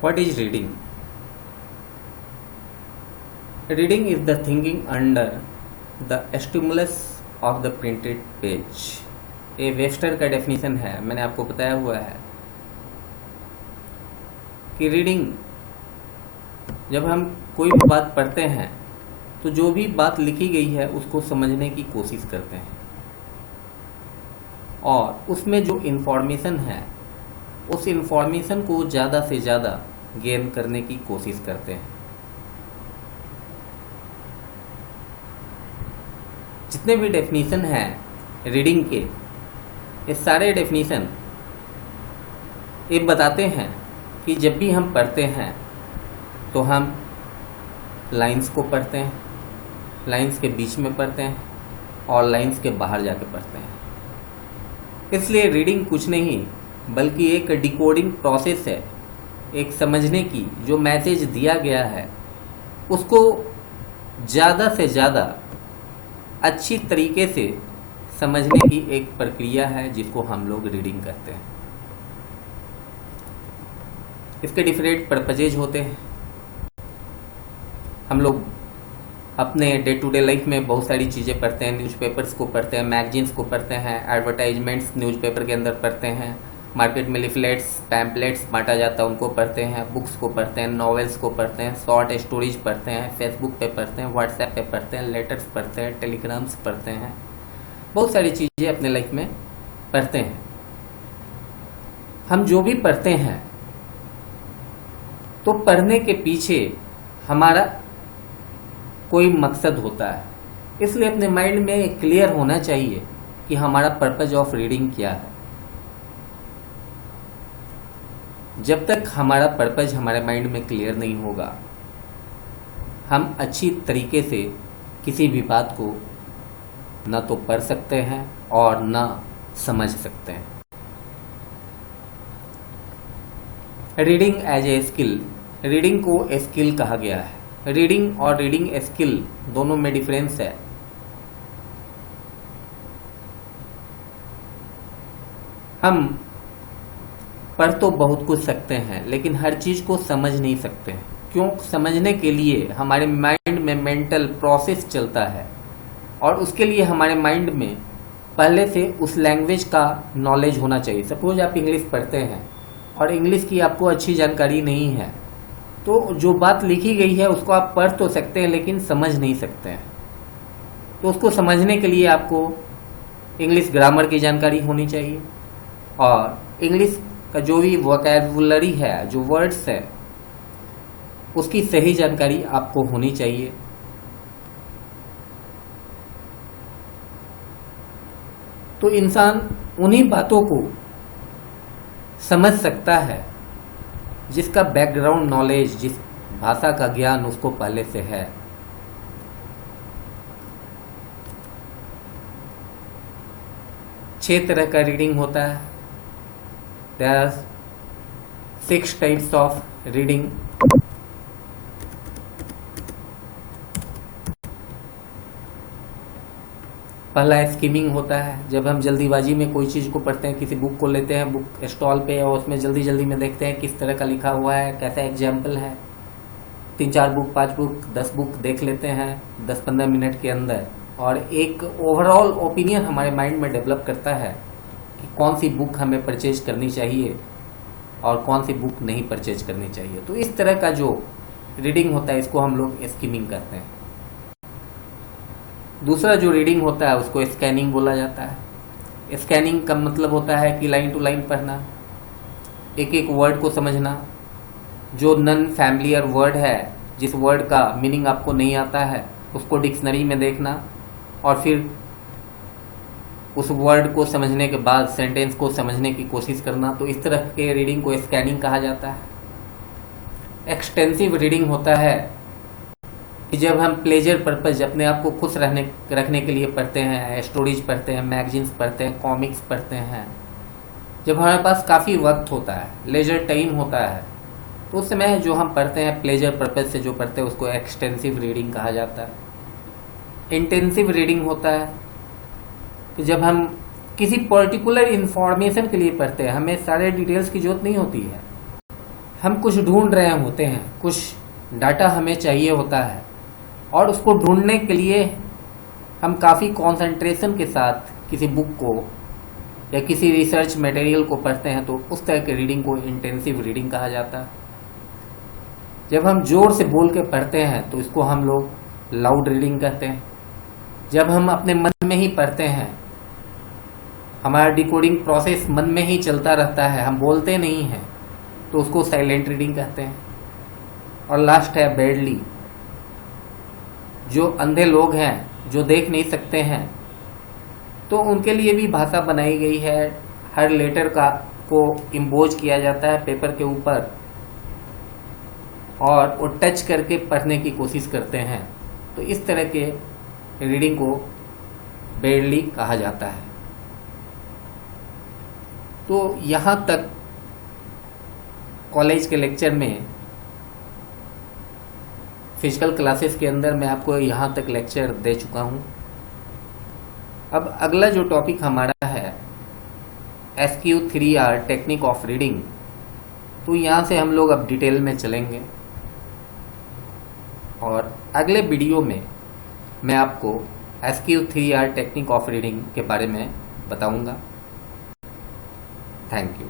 What is reading? Reading is the thinking under the stimulus of the printed page. ये Webster का definition है, मैंने आपको बताया हुआ है कि रीडिंग, जब हम कोई भी बात पढ़ते हैं तो जो भी बात लिखी गई है उसको समझने की कोशिश करते हैं और उसमें जो इन्फॉर्मेशन है उस इन्फॉर्मेशन को ज़्यादा से ज़्यादा गेन करने की कोशिश करते हैं। जितने भी डेफिनेशन हैं रीडिंग के, ये सारे डेफिनेशन ये बताते हैं कि जब भी हम पढ़ते हैं तो हम लाइंस को पढ़ते हैं, लाइंस के बीच में पढ़ते हैं और लाइंस के बाहर जाके पढ़ते हैं। इसलिए रीडिंग कुछ नहीं बल्कि एक डिकोडिंग प्रोसेस है, एक समझने की, जो मैसेज दिया गया है उसको ज़्यादा से ज़्यादा अच्छी तरीके से समझने की एक प्रक्रिया है जिसको हम लोग रीडिंग कहते हैं। इसके डिफरेंट पर्पजेज होते हैं। हम लोग अपने डे टू डे लाइफ में बहुत सारी चीज़ें पढ़ते हैं, न्यूज़पेपर्स को पढ़ते हैं, मैगजीन्स को पढ़ते हैं, एडवर्टाइजमेंट्स न्यूज़पेपर के अंदर पढ़ते हैं, मार्केट में लिफलेट्स पैम्पलेट्स बांटा जाता है उनको पढ़ते हैं, बुक्स को पढ़ते हैं, नॉवेल्स को पढ़ते हैं, शॉर्ट स्टोरीज पढ़ते हैं, फेसबुक पे पढ़ते हैं, व्हाट्सएप पे पढ़ते हैं, लेटर्स पढ़ते हैं, टेलीग्राम्स पढ़ते हैं, बहुत सारी चीज़ें अपने लाइफ में पढ़ते हैं। हम जो भी पढ़ते हैं तो पढ़ने के पीछे हमारा कोई मकसद होता है, इसलिए अपने माइंड में क्लियर होना चाहिए कि हमारा पर्पज ऑफ रीडिंग क्या है। जब तक हमारा पर्पज हमारे माइंड में क्लियर नहीं होगा हम अच्छी तरीके से किसी भी बात को ना तो पढ़ सकते हैं और ना समझ सकते हैं। Reading as a skill, reading को स्किल कहा गया है। रीडिंग और रीडिंग स्किल दोनों में डिफरेंस है। हम पढ़ तो बहुत कुछ सकते हैं लेकिन हर चीज़ को समझ नहीं सकते हैं। क्यों? समझने के लिए हमारे माइंड में मेंटल प्रोसेस चलता है और उसके लिए हमारे माइंड में पहले से उस लैंग्वेज का नॉलेज होना चाहिए। सपोज आप इंग्लिश पढ़ते हैं और इंग्लिश की आपको अच्छी जानकारी नहीं है तो जो बात लिखी गई है उसको आप पढ़ तो सकते हैं लेकिन समझ नहीं सकते हैं। तो उसको समझने के लिए आपको इंग्लिश ग्रामर की जानकारी होनी चाहिए और इंग्लिश का जो भी वोकैबुलरी है, जो वर्ड्स है, उसकी सही जानकारी आपको होनी चाहिए। तो इंसान उन्हीं बातों को समझ सकता है जिसका बैकग्राउंड नॉलेज, जिस भाषा का ज्ञान उसको पहले से है। छह तरह का रीडिंग होता है। There are 6 types of reading. पहला स्कीमिंग होता है, जब हम जल्दीबाजी में कोई चीज़ को पढ़ते हैं, किसी बुक को लेते हैं बुक स्टॉल पे और उसमें जल्दी जल्दी में देखते हैं किस तरह का लिखा हुआ है, कैसा एग्जाम्पल है। 3-4 बुक 5 बुक 10 बुक देख लेते हैं 10-15 मिनट के अंदर और एक ओवरऑल ओपिनियन हमारे माइंड में डेवलप करता है कि कौन सी बुक हमें परचेज करनी चाहिए और कौन सी बुक नहीं परचेज करनी चाहिए। तो इस तरह का जो रीडिंग होता है इसको हम लोग स्कीमिंग करते हैं। दूसरा जो रीडिंग होता है उसको स्कैनिंग बोला जाता है। स्कैनिंग का मतलब होता है कि लाइन टू लाइन पढ़ना, एक एक वर्ड को समझना, जो नॉन फैमिलियर वर्ड है, जिस वर्ड का मीनिंग आपको नहीं आता है उसको डिक्शनरी में देखना और फिर उस वर्ड को समझने के बाद सेंटेंस को समझने की कोशिश करना। तो इस तरह के रीडिंग को स्कैनिंग कहा जाता है। एक्सटेंसिव रीडिंग होता है कि जब हम प्लेजर पर्पज, अपने आप को खुश रखने के लिए पढ़ते हैं, स्टोरीज पढ़ते हैं, मैगजीन्स पढ़ते हैं, कॉमिक्स पढ़ते हैं, जब हमारे पास काफ़ी वक्त होता है, लेजर टाइम होता है, तो उस समय जो हम पढ़ते हैं प्लेजर पर्पज से जो पढ़ते हैं उसको एक्सटेंसिव रीडिंग कहा जाता है। इंटेंसिव रीडिंग होता है कि जब हम किसी पर्टिकुलर इंफॉर्मेशन के लिए पढ़ते हैं, हमें सारे डिटेल्स की जरूरत नहीं होती है। हम कुछ ढूंढ रहे होते हैं, कुछ डाटा हमें चाहिए होता है, और उसको ढूंढने के लिए हम काफ़ी कंसंट्रेशन के साथ किसी बुक को या किसी रिसर्च मटेरियल को पढ़ते हैं, तो उस तरह के रीडिंग को इंटेंसिव रीडिंग कहा जाता है। जब हम जोर से बोल के पढ़ते हैं तो इसको हम लोग लाउड रीडिंग कहते हैं। जब हम अपने मन में ही पढ़ते हैं, हमारा डिकोडिंग प्रोसेस मन में ही चलता रहता है, हम बोलते नहीं हैं, तो उसको साइलेंट रीडिंग कहते हैं। और लास्ट है ब्रेडली। जो अंधे लोग हैं, जो देख नहीं सकते हैं, तो उनके लिए भी भाषा बनाई गई है। हर लेटर को इम्बोज किया जाता है पेपर के ऊपर, और वो टच करके पढ़ने की कोशिश करते हैं। तो इस तरह के रीडिंग को ब्रेडली कहा जाता है। तो यहाँ तक कॉलेज के लेक्चर में, फिजिकल क्लासेस के अंदर मैं आपको यहाँ तक लेक्चर दे चुका हूँ। अब अगला जो टॉपिक हमारा है SQ3R टेक्निक ऑफ रीडिंग, तो यहाँ से हम लोग अब डिटेल में चलेंगे, और अगले वीडियो में मैं आपको SQ3R टेक्निक ऑफ रीडिंग के बारे में बताऊंगा। Thank you.